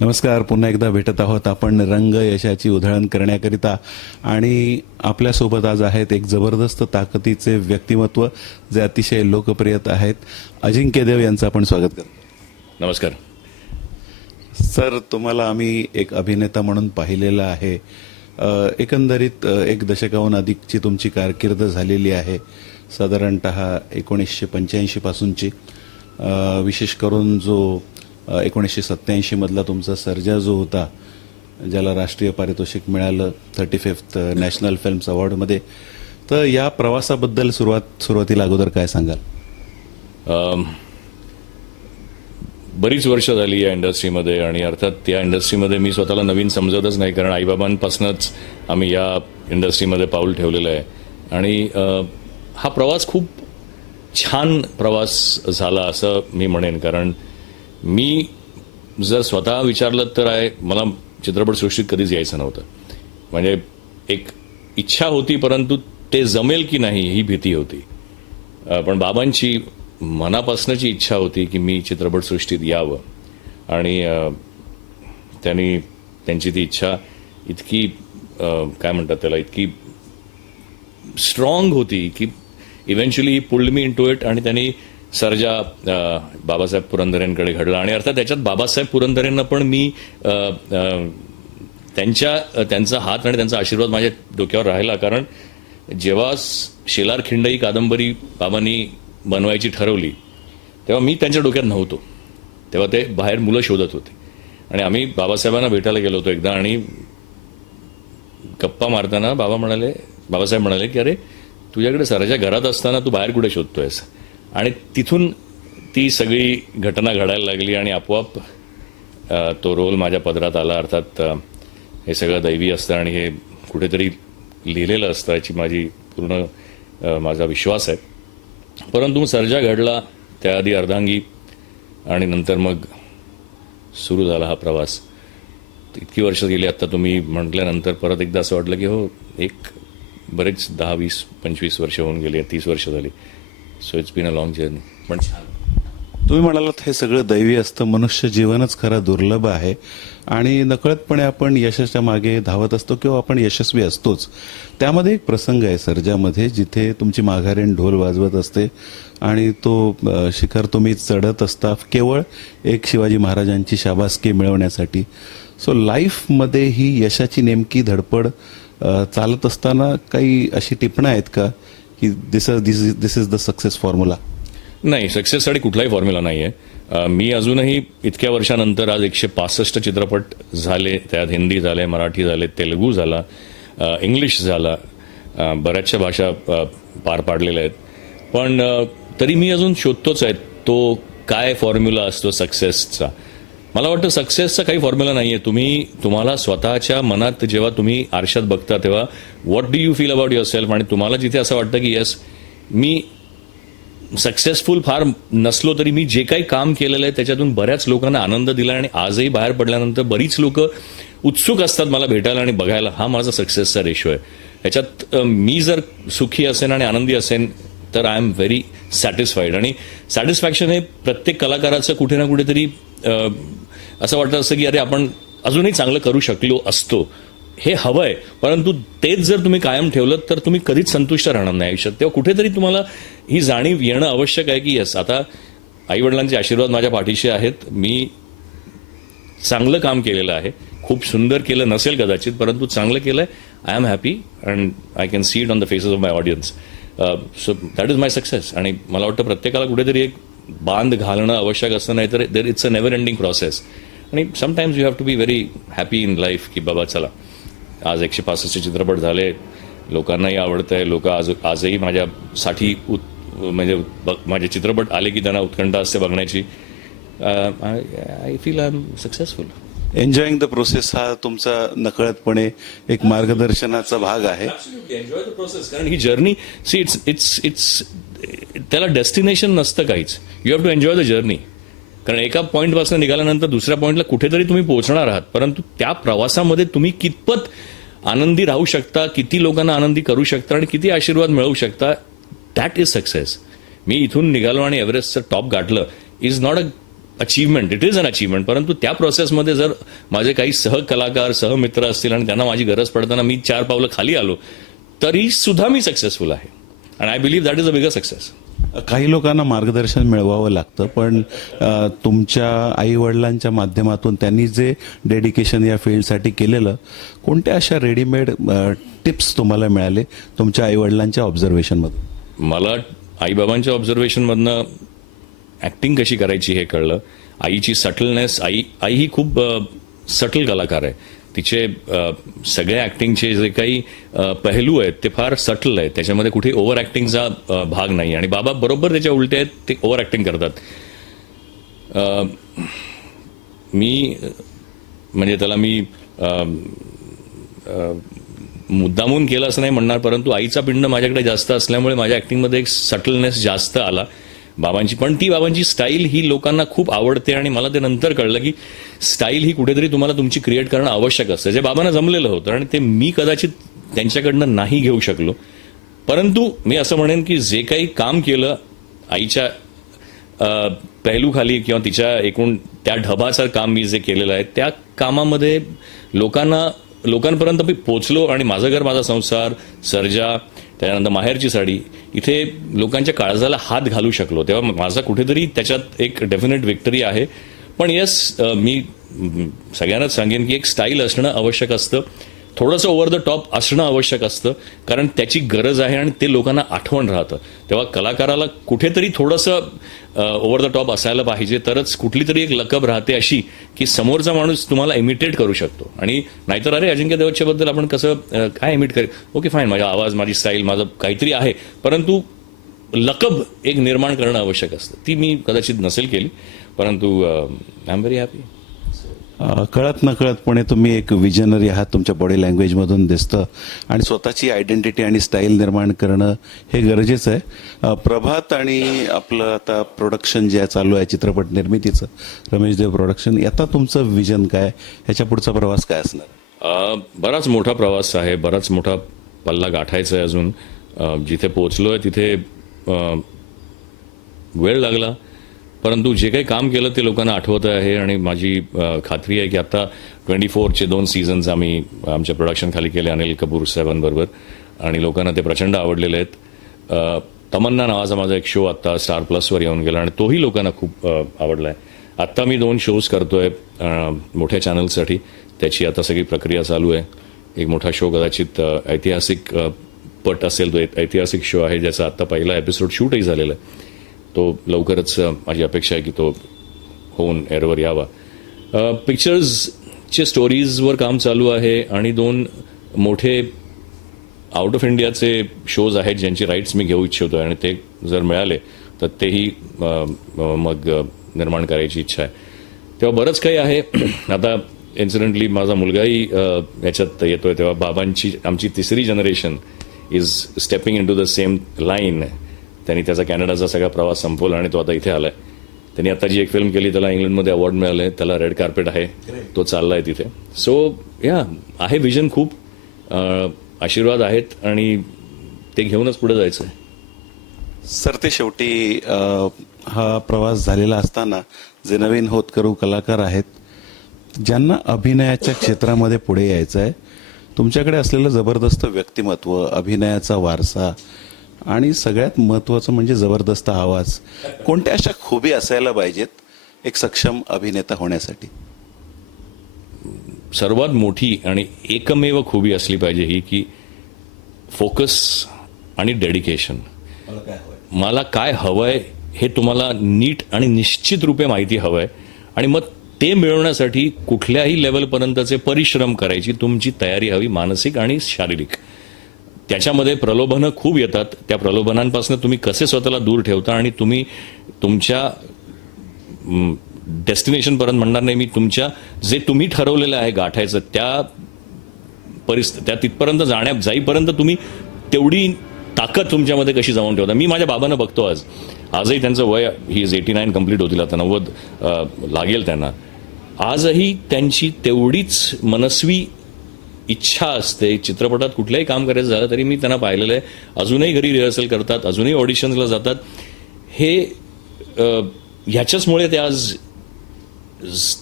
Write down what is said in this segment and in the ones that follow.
नमस्कार. पुन्हा एकदा भेटत आहोत आपण रंग यशाची उधळण करण्याकरिता, आणि आपल्यासोबत आज आहेत एक जबरदस्त ताकदीचे व्यक्तिमत्व जे अतिशय लोकप्रियत आहेत. अजिंक्य देव यांचं आपण स्वागत करतो. नमस्कार सर, तुम्हाला आम्ही एक अभिनेता म्हणून पाहिलेलं आहे. एकंदरीत एक दशकाहून अधिकची तुमची कारकीर्द झालेली आहे, साधारणतः 1985 पासूनची. विशेष करून जो 1987 मधला तुमचा सर्जा जो होता, ज्याला राष्ट्रीय पारितोषिक मिळालं 35th नॅशनल फिल्म्स अवॉर्डमध्ये, तर या प्रवासाबद्दल सुरुवातीला अगोदर काय सांगाल? बरीच वर्ष झाली या इंडस्ट्रीमध्ये, आणि अर्थात या इंडस्ट्रीमध्ये मी स्वतःला नवीन समजतच नाही, कारण आईबाबांपासूनच आम्ही या इंडस्ट्रीमध्ये पाऊल ठेवलेलं आहे. आणि हा प्रवास खूप छान प्रवास झाला असं मी म्हणेन. कारण मी जर स्वतः विचारलं तर मला चित्रपटसृष्टीत कधीच यायचं नव्हतं. म्हणजे एक इच्छा होती, परंतु ते जमेल की नाही ही भीती होती. पण बाबांची मनापासूनची इच्छा होती की मी चित्रपटसृष्टीत यावं, आणि त्यांची ती इच्छा इतकी काय म्हणतात त्याला, इतकी स्ट्रॉंग होती की eventually he pulled me into it. आणि त्यांनी सर्जा बाबासाहेब पुरंदरेंकडे घडला, आणि अर्थात त्याच्यात बाबासाहेब पुरंदरेंना पण मी त्यांचा हात आणि त्यांचा आशीर्वाद माझ्या डोक्यावर राहिला. कारण जेव्हा शेलारखिंड ही कादंबरी बाबांनी बनवायची ठरवली, तेव्हा मी त्यांच्या डोक्यात नव्हतो. तेव्हा ते बाहेर मुलं शोधत होते, आणि आम्ही बाबासाहेबांना भेटायला गेलो होतो एकदा, आणि गप्पा मारताना बाबासाहेब म्हणाले की अरे, तुझ्याकडे सर्जा घरात असताना तू बाहेर कुठे शोधतोयस? आणि तिथून ती सगळी घटना घडायला लागली, आणि आपोआप तो रोल माझ्या पदरात आला. अर्थात हे सगळं दैवी असतं, आणि हे कुठेतरी लिहिलेलं असतं याची माझा विश्वास आहे. परंतु सर्जा घडला, त्याआधी अर्धांगी, आणि नंतर मग सुरू झाला हा प्रवास. इतकी वर्ष गेली. आता तुम्ही म्हटल्यानंतर परत एकदा असं वाटलं की हो, एक बरेच 10, 20, 25 वर्ष होऊन गेली, 30 वर्ष झाली. So it's been a long journey. पण तुम्ही म्हणालात हे सगळं दैवी असतं. मनुष्य जीवनच खरा दुर्लभ आहे, आणि नकळतपणे आपण यशाच्या मागे धावत असतो किंवा आपण यशस्वी असतोच. त्यामध्ये एक प्रसंग आहे सर्जामध्ये, जिथे तुमची माघारीण ढोल वाजवत असते, आणि तो शिखर तुम्ही चढत असता केवळ एक शिवाजी महाराजांची शाबासकी मिळवण्यासाठी. सो लाईफमध्ये ही यशाची नेमकी धडपड चालत असताना काही अशी टिपणं आहेत का की दिस इज द सक्सेस फॉर्म्युला? नाही, सक्सेससाठी कुठलाही फॉर्म्युला नाही आहे. मी अजूनही इतक्या वर्षानंतर आज 165 चित्रपट झाले, त्यात हिंदी झाले, मराठी झाले, तेलुगू झाला, इंग्लिश झाला, बऱ्याचशा भाषा पार पाडलेल्या आहेत. पण तरी मी अजून शोधतोच आहे तो काय फॉर्म्युला असतो सक्सेसचा. मला वाटतं सक्सेसचा काही फॉर्म्युला नाही आहे. तुम्हाला स्वतःच्या मनात जेव्हा तुम्ही आरशात बघता, तेव्हा what do you feel about your self, आणि तुम्हाला जिथे असं वाटतं की येस, मी सक्सेसफुल फार नसलो तरी मी जे काही काम केलेलं आहे त्याच्यातून बऱ्याच लोकांना आनंद दिला, आणि आजही बाहेर पडल्यानंतर बरीच लोक उत्सुक असतात मला भेटायला आणि बघायला. हा माझा सक्सेसचा रेशो आहे. ह्याच्यात मी जर सुखी असेन आणि आनंदी असेन तर आय एम व्हेरी सॅटिस्फाईड. आणि सॅटिस्फॅक्शन हे प्रत्येक कलाकाराचं कुठे ना कुठेतरी असं वाटतं असं की अरे, आपण अजूनही चांगलं करू शकलो असतो, हे हवं आहे. परंतु तेच जर तुम्ही कायम ठेवलं तर तुम्ही कधीच संतुष्ट राहणार नाही आयुष्यात. तेव्हा कुठेतरी तुम्हाला ही जाणीव येणं आवश्यक आहे की येस, आता आईवडिलांचे आशीर्वाद माझ्या पाठीशी आहेत, मी चांगलं काम केलेलं आहे, खूप सुंदर केलं नसेल कदाचित, परंतु चांगलं केलंय. I am happy and I can see it on the faces of my audience. So that is my success. आणि मला वाटतं प्रत्येकाला कुठेतरी एक बांध घालणं आवश्यक असतं, नाही तर it's a never ending process. आणि sometimes you have to be very happy in life की बाबा चला, आज 165 चित्रपट झाले, लोकांनाही आवडत आहे. लोक आजही माझ्यासाठी म्हणजे माझे चित्रपट आले की त्यांना उत्कंठा असते बघण्याची. I feel I am successful. Enjoying the process हा तुमचा नकळतपणे एक मार्गदर्शनाचा भाग आहे. Enjoy the process. कारण ही जर्नी, सी इट्स त्याला डेस्टिनेशन नसतं काहीच. You have to enjoy the journey. कारण एका पॉईंटपासून निघाल्यानंतर दुसऱ्या पॉईंटला कुठेतरी तुम्ही पोहोचणार आहात, परंतु त्या प्रवासामध्ये तुम्ही कितपत आनंदी राहू शकता, किती लोकांना आनंदी करू शकता, आणि किती आशीर्वाद मिळवू शकता, दॅट इज सक्सेस. मी इथून निघालो आणि एव्हरेस्टचं टॉप गाठलं is not a achievement, it is an achievement. परंतु त्या प्रोसेसमध्ये जर माझे काही सहकलाकार सहमित्र असतील आणि त्यांना माझी गरज पडताना मी 4 पावलं खाली आलो तरी सुद्धा मी सक्सेसफुल आहे. And I believe that is a bigger success. काही लोकांना मार्गदर्शन मिळवावं लागतं, पण तुमच्या आई वडिलांच्या माध्यमातून त्यांनी जे डेडिकेशन या फील्डसाठी केलेलं, कोणत्या अशा रेडीमेड टिप्स तुम्हाला मिळाले तुमच्या आई वडिलांच्या ऑब्झर्वेशनमधून? मला आईबाबांच्या ऑब्झर्वेशनमधनं ॲक्टिंग कशी करायची हे कळलं. आईची सटलनेस, आई ही खूप सटल कलाकार आहे. तिचे सगळ्या ॲक्टिंगचे जे काही पहलू आहेत ते फार सटल आहेत. त्याच्यामध्ये कुठे ओव्हर ॲक्टिंगचा भाग नाही. आणि बाबा बरोबर त्याच्या उलटे आहेत, ते ओव्हर ॲक्टिंग करतात. मी म्हणजे त्याला मी मुद्दामून केलं असं नाही म्हणणार, परंतु आईचा पिंड माझ्याकडे जास्त असल्यामुळे माझ्या ॲक्टिंगमध्ये एक सटलनेस जास्त आला बाबांची. पण ती बाबांची स्टाईल ही लोकांना खूप आवडते आणि मला ते नंतर कळलं की स्टाईल ही कुठेतरी तुम्हाला तुमची क्रिएट करणं आवश्यक असतं, जे बाबांना जमलेलं होतं आणि ते मी कदाचित त्यांच्याकडनं नाही घेऊ शकलो. परंतु मी असं म्हणेन की जे काही काम केलं आईच्या पहलूखाली किंवा तिच्या एकूण त्या ढबाचं काम मी जे केलेलं आहे त्या कामामध्ये लोकांपर्यंत मी पोचलो. आणि माझं घर माझा संसार, सर्जा, त्याच्यानंतर माहेरची साडी, इथे लोकांच्या काळजाला हात घालू शकलो. तेव्हा माझा कुठेतरी त्याच्यात एक डेफिनेट विक्टरी आहे. पण येस, मी सगळ्यांनाच सांगेन की एक स्टाईल असणं आवश्यक असतं, थोडंसं ओव्हर द टॉप असणं आवश्यक असतं, कारण त्याची गरज आहे आणि ते लोकांना आठवण राहतं. तेव्हा कलाकाराला कुठेतरी थोडंसं ओव्हर द टॉप असायला पाहिजे, तरच कुठली तरी एक लकब राहते अशी की समोरचा माणूस तुम्हाला इमिटेट करू शकतो. आणि नाहीतर अरे अजिंक्य देवच्याबद्दल आपण कसं काय इमिट करेल, ओके फाईन, माझा आवाज, माझी स्टाईल, माझं काहीतरी आहे, परंतु लकब एक निर्माण करणं आवश्यक असतं. ती मी कदाचित नसेल केली, परंतु आय एम व्हेरी हॅपी. कळत नकळतपणे तुम्ही एक विजनरी आहात, तुमच्या बॉडी लँग्वेजमधून दिसतं. आणि स्वतःची आयडेंटिटी आणि स्टाईल निर्माण करणं हे गरजेचं आहे. प्रभात आणि आपलं आता प्रोडक्शन जे चालू आहे चित्रपट निर्मितीचं, रमेश देव प्रोडक्शन, आता तुमचं विजन काय, ह्याच्या पुढचा प्रवास काय असणार? बराच मोठा प्रवास आहे, बराच मोठा पल्ला गाठायचा आहे अजून. जिथे पोहोचलोय तिथे वेळ लागला, परंतु जे काही काम केलं ते लोकांना आठवत आहे. आणि माझी खात्री आहे की आता 24चे 2 सीझन्स आम्ही आमच्या प्रोडक्शन खाली केले अनिल कपूर साहेबांबरोबर, आणि लोकांना ते प्रचंड आवडलेले आहेत. तमन्ना नावाचा माझा एक शो आता स्टार प्लसवर येऊन गेला आणि तोही लोकांना खूप आवडला आहे. आत्ता मी 2 शोज करतोय मोठ्या चॅनल्ससाठी, त्याची आता सगळी प्रक्रिया चालू आहे. एक मोठा शो कदाचित ऐतिहासिक पट असेल, तो ऐतिहासिक शो आहे ज्याचा आत्ता पहिला एपिसोड शूटही झालेला आहे. तो लवकरच माझी अपेक्षा आहे की तो होऊन एअरवर यावा. पिक्चर्सचे स्टोरीजवर काम चालू आहे आणि 2 मोठे आउट ऑफ इंडियाचे शोज आहेत ज्यांची राईट्स मी घेऊ इच्छितो आहे, आणि ते जर मिळाले तर तेही मग निर्माण करायची इच्छा आहे. तेव्हा बरंच काही आहे. आता इन्सिडेंटली माझा मुलगाही याच्यात येतोय, तेव्हा बाबांची आमची 3री generation is stepping in to the same line. त्यांनी त्याचा कॅनडाचा सगळा प्रवास संपवला आणि तो आता इथे आलाय. त्यांनी आता जी एक फिल्म केली त्याला इंग्लंडमध्ये अवॉर्ड मिळाले, त्याला रेड कार्पेट आहे, तो चाललाय तिथे. सो आहे विजन खूप, आशीर्वाद आहेत आणि ते घेऊनच पुढे जायचं आहे. सर, ते शेवटी हा प्रवास झालेला असताना जे नवीन होतकरू कलाकार आहेत, ज्यांना अभिनयाच्या क्षेत्रामध्ये पुढे यायचं आहे, तुमच्याकडे असलेलं जबरदस्त व्यक्तिमत्व, अभिनयाचा वारसा आणि सगळ्यात महत्त्वाचं म्हणजे जबरदस्त आवाज, कोणत्या अशा खूबी असायला पाहिजेत एक सक्षम अभिनेता होण्यासाठी? सर्वात मोठी आणि एकमेव खूबी असली पाहिजे ही की फोकस आणि डेडिकेशन. मला काय हवंय हे तुम्हाला नीट आणि निश्चित रूपे माहिती हवंय, आणि मग ते मिळवण्यासाठी कुठल्याही लेवलपर्यंतचे परिश्रम करायची तुमची तयारी हवी, मानसिक आणि शारीरिक. त्याच्यामध्ये प्रलोभनं खूप येतात, त्या प्रलोभनांपासून तुम्ही कसे स्वतःला दूर ठेवता आणि तुम्ही तुमच्या डेस्टिनेशनपर्यंत म्हणणार नाही मी, तुमच्या जे तुम्ही ठरवलेलं आहे गाठायचं त्या तिथपर्यंत जाईपर्यंत तुम्ही तेवढी ताकद तुमच्यामध्ये कशी जाऊन ठेवता. मी माझ्या बाबांना बघतो आजही त्यांचं वय ही इज 89 कंप्लीट होतील, आता 90 लागेल त्यांना. आजही त्यांची तेवढीच मनस्वी इच्छा असते. चित्रपटात कुठलंही काम करायचं झालं तरी मी त्यांना पाहिलेलं आहे, अजूनही घरी रिहर्सल करतात, अजूनही ऑडिशन्सला जातात. हे ह्याच्याचमुळे ते आज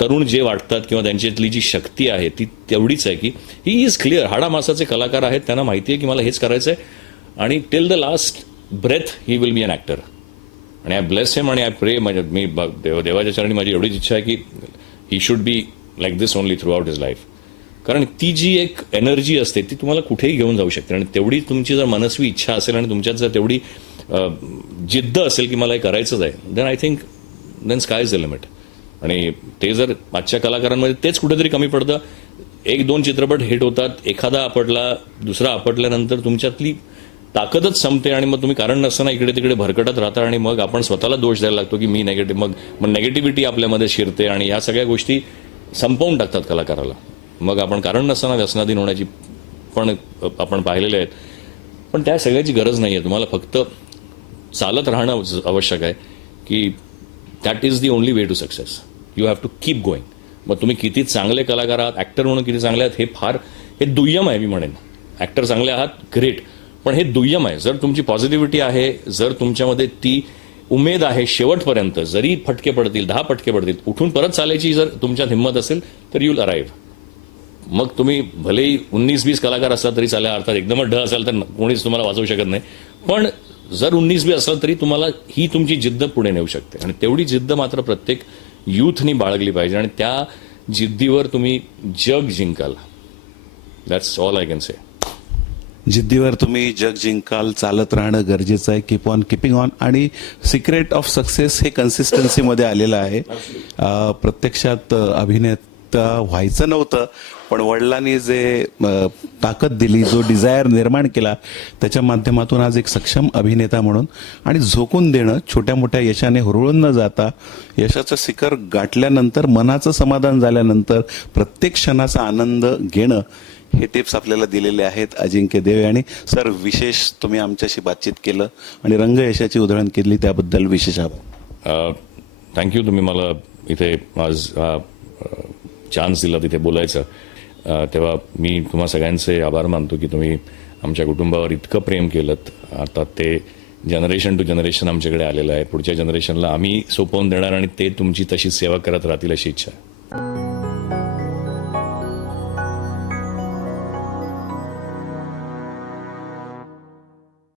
तरुण जे वाटतात किंवा त्यांच्यातली जी शक्ती आहे ती तेवढीच आहे की ही इज क्लिअर. हाडामासाचे कलाकार आहेत, त्यांना माहिती आहे की मला हेच करायचं आहे आणि till the last breath he will be an actor. आणि आय ब्लेस हिम आणि आय प्रे. मी देवाच्या चरणी माझी एवढीच इच्छा आहे की he should be like this only through out his life. कारण ती जी एक एनर्जी असते ती तुम्हाला कुठेही घेऊन जाऊ शकते आणि तेवढी तुमची जर मनस्वी इच्छा असेल आणि तुमच्यात जर तेवढी जिद्द असेल की मला हे करायचंच आहे, then I think then sky is the limit. आणि ते जर आजच्या कलाकारांमध्ये तेच कुठेतरी कमी पडतं. 1-2 चित्रपट हिट होतात, एखादा आपटला, दुसरा आपटल्यानंतर तुमच्यातली ताकदच संपते आणि मग तुम्ही कारण नसताना इकडे तिकडे भरकटत राहता आणि मग आपण स्वतःला दोष द्यायला लागतो की मी नेगेटिव्ह. मग नेगेटिव्हिटी आपल्यामध्ये शिरते आणि ह्या सगळ्या गोष्टी संपवून टाकतात कलाकाराला. मग आपण कारण नसताना व्यसनाधीन होण्याची पण आपण पाहिलेले आहेत. पण त्या सगळ्याची गरज नाही आहे. तुम्हाला फक्त चालत राहणं आवश्यक आहे की that is the only way to success. You have to keep going. मग तुम्ही किती चांगले कलाकार आहात, ॲक्टर म्हणून किती चांगले आहात हे दुय्यम आहे. मी म्हणेन ॲक्टर चांगले आहात, ग्रेट, पण हे दुय्यम आहे. जर तुमची पॉझिटिव्हिटी आहे, जर तुमच्यामध्ये ती उमेद आहे शेवटपर्यंत, जरी फटके पडतील, 10 फटके पडतील, उठून परत चालायची जर तुमच्यात हिंमत असेल तर यू विल अराईव्ह. मग तुम्ही भलेही 19-20 कलाकार असला तरी चालेल, अर्थात एकदमच ढ असाल तर कोणीच तुम्हाला वाचवू शकत नाही. पण जर 19-20 असाल तरी तुम्हाला ही तुमची जिद्द पुढे नेऊ शकते. आणि तेवढी जिद्द मात्र प्रत्येक यूथनी बाळगली पाहिजे आणि त्या जिद्दीवर तुम्ही जग जिंकाल. That's all I can say. जिद्दीवर तुम्ही जग जिंकाल. चालत राहणं गरजेचं आहे. Keep on keeping on. आणि सिक्रेट ऑफ सक्सेस हे कन्सिस्टन्सीमध्ये आलेलं आहे. प्रत्यक्षात अभिनेता व्हायचं नव्हतं, पण वडिलांनी जे ताकद दिली, जो डिझायर निर्माण केला, त्याच्या माध्यमातून आज एक सक्षम अभिनेता म्हणून आणि झोकून देणं, छोट्या मोठ्या यशाने हुरळून न जाता यशाचं शिखर गाठल्यानंतर, मनाचं समाधान झाल्यानंतर प्रत्येक क्षणाचा आनंद घेणं, हे टिप्स आपल्याला दिलेले आहेत अजिंक्य देव यांनी. सर, विशेष तुम्ही आमच्याशी बातचीत केलं आणि रंग यशाची उधळण केली, त्याबद्दल विशेष आभार. थँक्यू. तुम्ही मला इथे आज चान्स दिला तिथे बोलायचं, तेव्हा मी तुम्हा सगळ्यांचे आभार मानतो की तुम्ही आमच्या कुटुंबावर इतकं प्रेम केलं. आता ते जनरेशन टू जनरेशन आमच्याकडे आलेलं आहे. पुढच्या जनरेशनला आम्ही सोपवून देणार आणि ते तुमची तशी सेवा करत राहतील अशी इच्छा आहे.